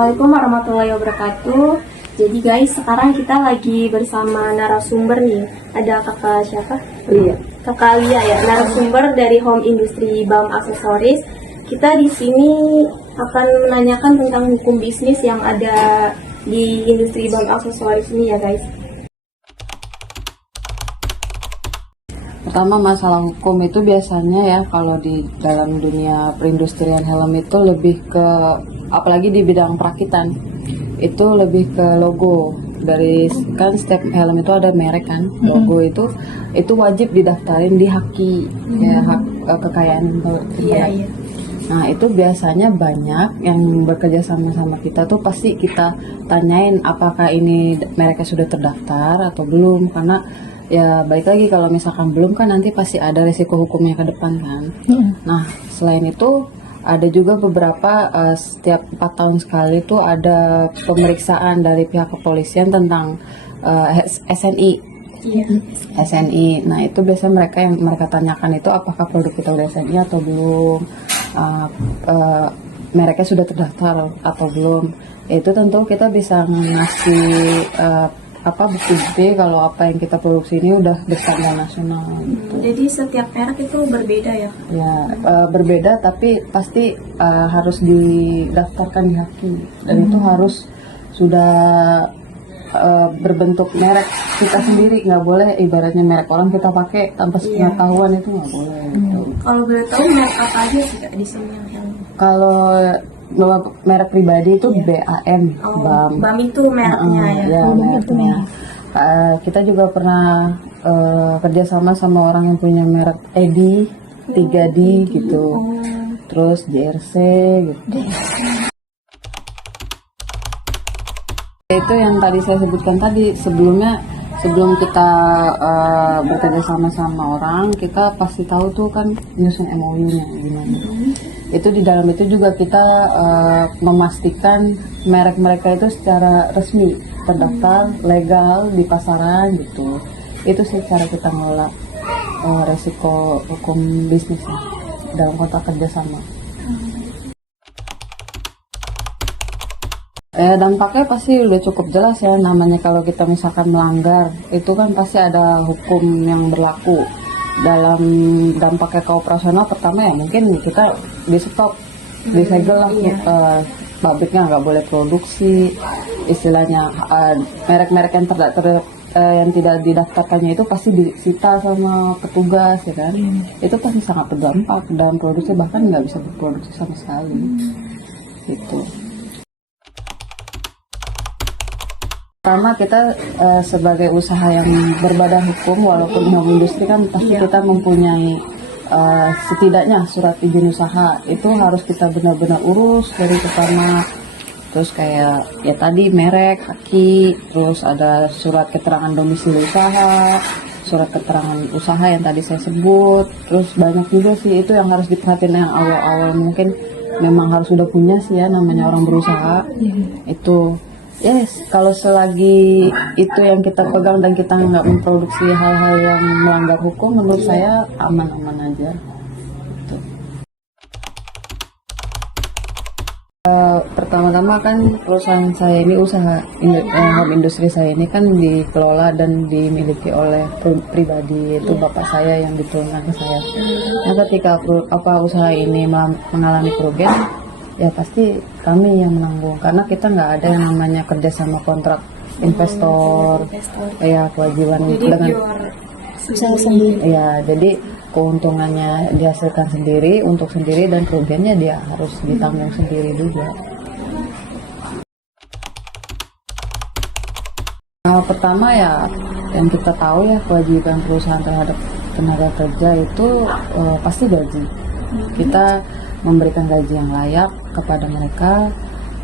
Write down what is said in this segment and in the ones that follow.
Assalamualaikum warahmatullahi wabarakatuh. Jadi guys, sekarang kita lagi bersama narasumber nih. Ada kakak siapa? Iya. Kakak Lia ya, narasumber dari Home Industry BAM Aksesoris. Kita di sini akan menanyakan tentang hukum bisnis yang ada di industri BAM Aksesoris ini ya guys. Pertama, masalah hukum itu biasanya ya kalau di dalam dunia perindustrian helm itu lebih ke, apalagi di bidang perakitan, itu lebih ke logo. Dari kan setiap helm itu ada merek kan, logo itu wajib didaftarin di HAKI, ya hak kekayaan intelektual. Iya. Nah itu biasanya banyak yang bekerja sama kita tuh pasti kita tanyain apakah ini mereknya sudah terdaftar atau belum, karena ya balik lagi kalau misalkan belum kan nanti pasti ada risiko hukumnya ke depan kan. Nah selain itu ada juga beberapa setiap 4 tahun sekali tuh ada pemeriksaan dari pihak kepolisian tentang SNI. Iya. SNI. Nah itu biasanya mereka tanyakan itu apakah produk kita udah SNI atau belum, mereknya sudah terdaftar atau belum. Itu tentu kita bisa ngasih bukti-bukti kalau apa yang kita produksi ini udah berstandar nasional gitu. Jadi setiap merek itu berbeda ya? Ya berbeda tapi pasti harus didaftarkan di HAKI dan itu harus sudah berbentuk merek kita sendiri, nggak boleh ibaratnya merek orang kita pakai tanpa sepengetahuan, itu nggak boleh gitu. Kalau boleh tahu merek apa aja sih Kak di sini yang Kalau merek pribadi itu BAM, BAM. BAM itu mereknya ya? Ya, mereknya. Kita juga pernah kerjasama sama orang yang punya merek EDI, 3D gitu, terus JRC gitu. Itu yang tadi saya sebutkan tadi sebelumnya, sebelum kita bekerja sama orang, kita pasti tahu tuh kan nyusun MOU-nya gimana. Itu di dalam itu juga kita memastikan merek mereka itu secara resmi terdaftar, legal di pasaran gitu. Itu sih cara kita ngelola resiko hukum bisnisnya dalam konteks kerjasama. Dampaknya pasti udah cukup jelas ya, namanya kalau kita misalkan melanggar itu kan pasti ada hukum yang berlaku. Dalam dampaknya ke operasional, pertama ya mungkin kita di stop, disegel lah, pabriknya nggak boleh produksi, istilahnya merek-merek yang tidak didaftarkannya itu pasti disita sama petugas ya kan. Itu pasti sangat berdampak dalam produksi, bahkan nggak bisa berproduksi sama sekali gitu. Pertama kita sebagai usaha yang berbadan hukum, walaupun home industri kan pasti kita mempunyai setidaknya surat izin usaha, itu harus kita benar-benar urus dari pertama. Terus kayak ya tadi merek, HAKI, terus ada surat keterangan domisili usaha, surat keterangan usaha yang tadi saya sebut. Terus banyak juga sih itu yang harus diperhatiin yang awal-awal, mungkin memang harus sudah punya sih ya, namanya orang berusaha. Itu yes, kalau selagi itu yang kita pegang dan kita nggak memproduksi hal-hal yang melanggar hukum, menurut saya aman-aman aja. Gitu. Pertama-tama kan perusahaan saya ini, usaha home industri saya ini kan dikelola dan dimiliki oleh pribadi, yaitu bapak saya yang diturunkan ke saya. Nah ketika usaha ini mengalami kerugian, ya pasti kami yang menanggung, karena kita nggak ada yang namanya kerja sama kontrak investor, ya kewajiban jadi dengan usaha sendiri. Ya jadi keuntungannya dihasilkan sendiri untuk sendiri dan kerugiannya dia harus ditanggung sendiri juga. Pertama ya yang kita tahu ya, kewajiban perusahaan terhadap tenaga kerja itu pasti gaji. Kita memberikan gaji yang layak kepada mereka,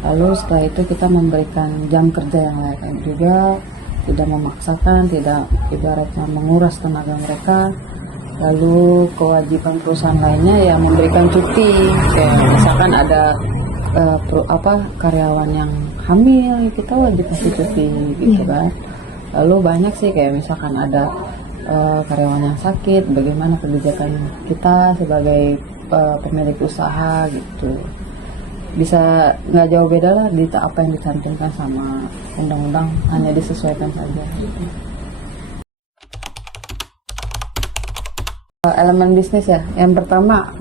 lalu setelah itu kita memberikan jam kerja yang layak juga, tidak memaksakan, tidak ibaratnya menguras tenaga mereka. Lalu kewajiban perusahaan lainnya ya memberikan cuti, ya misalkan ada karyawan yang hamil, kita wajib kasih cuti gitu kan. Lalu banyak sih kayak misalkan ada karyawan yang sakit, bagaimana kebijakan kita sebagai pemilik usaha gitu. bisa nggak jauh beda lah di apa yang dicantumkan sama undang-undang, hanya disesuaikan saja. Elemen bisnis ya, yang pertama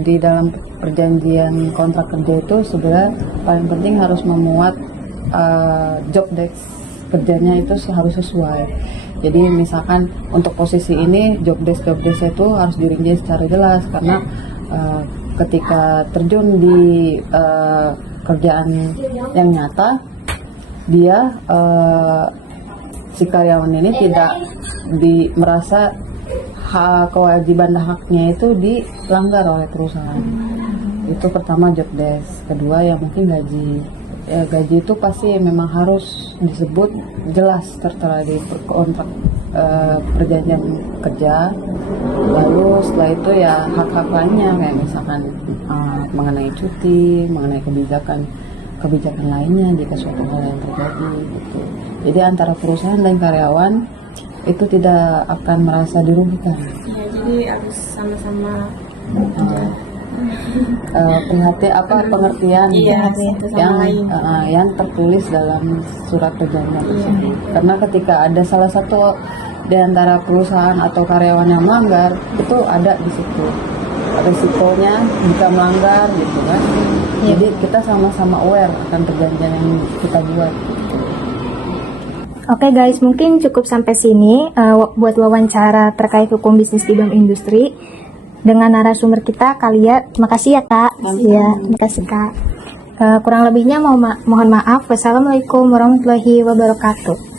di dalam perjanjian kontrak kerja itu sebenarnya paling penting harus memuat job desk kerjanya itu harus sesuai. Jadi misalkan untuk posisi ini job desk itu harus dirinci secara jelas, karena ketika terjun di kerjaan yang nyata, dia si karyawan ini tidak merasa kewajiban dan haknya itu dilanggar oleh perusahaan. Itu pertama job desk. Kedua ya mungkin gaji. Ya, gaji itu pasti memang harus disebut jelas tertera di kontrak perjanjian kerja. Lalu setelah itu ya hak-hak lainnya kayak misalkan mengenai cuti, mengenai kebijakan lainnya jika suatu hal yang terjadi gitu. Jadi antara perusahaan dan karyawan itu tidak akan merasa dirugikan. Ya, jadi harus sama-sama pengertian satu sama lain. yang tertulis dalam surat perjanjian tersebut. Karena ketika ada salah satu di antara perusahaan atau karyawan yang melanggar, itu ada di situ resikonya jika melanggar gitu kan. Jadi kita sama-sama aware akan perjanjian yang kita buat. Oke guys, mungkin cukup sampai sini buat wawancara terkait hukum bisnis di BEM Industri dengan narasumber kita Kalia. Makasih ya Kak. Iya, makasih Kak. Kurang lebihnya mohon maaf. Wassalamualaikum warahmatullahi wabarakatuh.